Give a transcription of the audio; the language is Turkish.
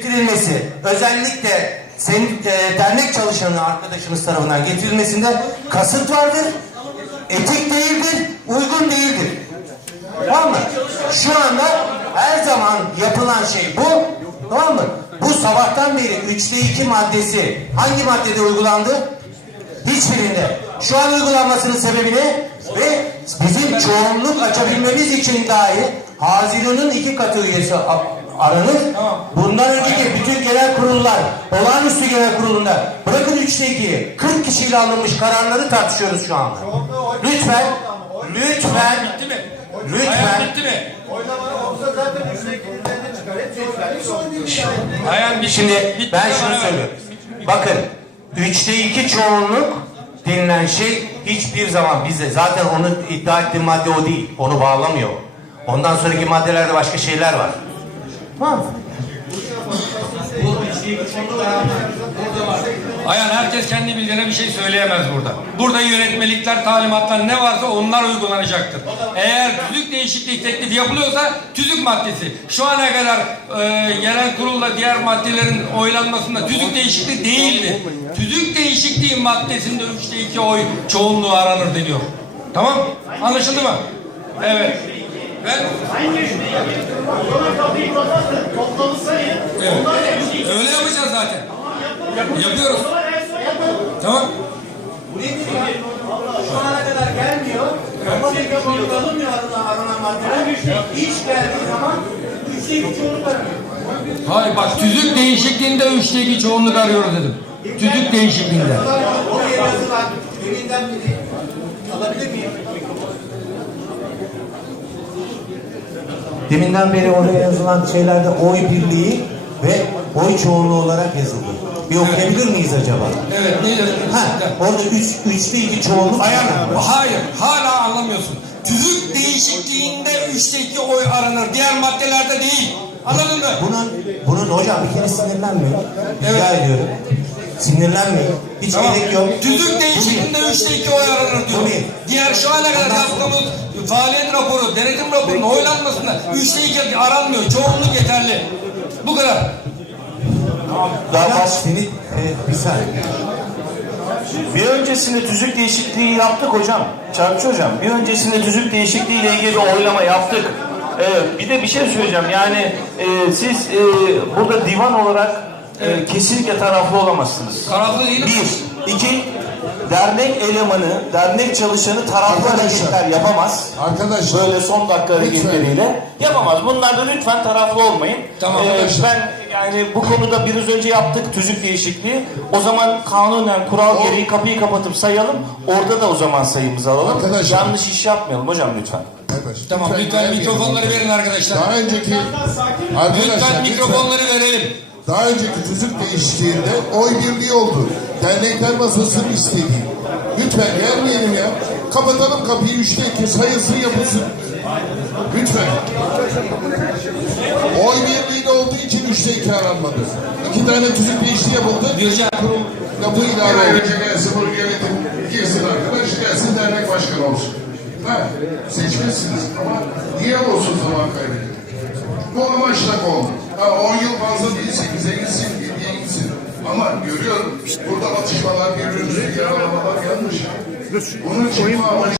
getirilmesi özellikle sen, e, dernek çalışanı arkadaşımız tarafından getirilmesinde kasıt vardır, etik değildir, uygun değildir. Tamam mı? Şu anda her zaman yapılan şey bu. Tamam mı? Bu sabahtan beri üçte iki maddesi hangi maddede uygulandı? Hiçbirinde. Şu an uygulanmasının sebebi ne? Ve bizim çoğunluk açabilmemiz için dahi Haziran'ın iki katı üyesi a- aranır. Bundan önceki bütün genel kurullar, olağanüstü genel kurulunda bırakın üçte ikiyi, 40 kişiyle alınmış kararları tartışıyoruz şu anda. Lütfen, lütfen, lütfen bitti mi? Hayat bitti. Şimdi ben şunu söylüyorum. Bakın üçte iki çoğunluk denilen şey hiçbir zaman bize zaten onu iddia ettiğim madde o değil. Onu bağlamıyor. Ondan sonraki maddelerde başka şeyler var. Tamam. Ayhan herkes kendi bildiğine bir şey söyleyemez burada. Burada yönetmelikler, talimatlar ne varsa onlar uygulanacaktır. Eğer tüzük değişiklik teklifi yapılıyorsa tüzük maddesi. Şu ana kadar e, yerel kurulda diğer maddelerin oylanmasında tüzük değişikliği değildi. Tüzük değişikliği maddesinde üçte iki oy çoğunluğu aranır deniyor. Tamam? Anlaşıldı mı? Evet. Ben zaten. Yapıyoruz. Tamam. Şu ana kadar gelmiyor. Bir kapalı alınmıyor aranan maddeler. İş geldiği zaman üçte iki çoğunluk aranıyor. Hayır bak tüzük değişikliğinde üçte iki çoğunluk arıyoruz dedim. Tüzük değişikliğinde. Oraya yazılan deminden beri alabilir miyim? Deminden beri oraya yazılan şeylerde oy birliği ve oy çoğunluğu olarak yazıldı. Bir okuyabilir miyiz acaba? Evet ne dedim? Ha, orada üç, üçte iki çoğunluk. Hayır, hayır hala anlamıyorsun. Tüzük değişikliğinde üçte iki oy aranır. Diğer maddelerde değil. Anladın mı? Bunun, bunun hocam bir kere sinirlenmeyin. Rica ediyorum. Sinirlenmeyin. Hiç Tamam. gerek yok. Tüzük değişikliğinde üçte iki oy aranır diyor. Tabii. Diğer şu ana kadar yaptığımız faaliyet raporu, denetim raporunun oylanmasında üçte iki aranmıyor. Çoğunluk yeterli. Bu kadar. Daha baş seni e, bir saniye. Bir öncesinde tüzük değişikliği yaptık hocam. Çarpıcı hocam. Bir öncesinde tüzük değişikliği ile ilgili bir oylama yaptık. Ee, bir de bir şey söyleyeceğim. Yani e, siz e, burada divan olarak e, kesinlikle taraflı olamazsınız. Taraflı değilim. Bir. iki dernek elemanı, dernek çalışanı taraflı hareketler yapamaz. Arkadaşlar. Böyle son dakika hareketleriyle yapamaz. Bunlarda lütfen taraflı olmayın. Tamam, Ee, arkadaşlar. ben yani bu konuda biraz önce yaptık tüzük değişikliği. O zaman kanunen kural gereği kapıyı kapatıp sayalım. Orada da o zaman sayımızı alalım. Arkadaşlar. Yanlış iş yapmayalım hocam lütfen. Arkadaşlar, Tamam lütfen mikrofonları verin arkadaşlar. Daha önceki Lütfen arkadaşlar mikrofonları verelim. Daha önceki tüzük değiştiğinde oy birliği oldu. Dernekler masasının istediği. Lütfen gelmeyelim ya. Kapatalım kapıyı üçte iki sayılsın yapılsın. Lütfen. Oy birliği de olduğu için üçte iki aranmadı. İki tane tüzük değişti yapıldı. Bircan. Kurum yapı ilave oldu. gelsin bunu yönetim girsin arkadaş gelsin dernek başkanı olsun. Ha, seçmezsiniz ama niye olsun zaman kaybediyor? Bu amaçla oldu. Ha, 10 yıl fazla değil, 8'e gitsin, 7'ye görüyorum burada atışmalar,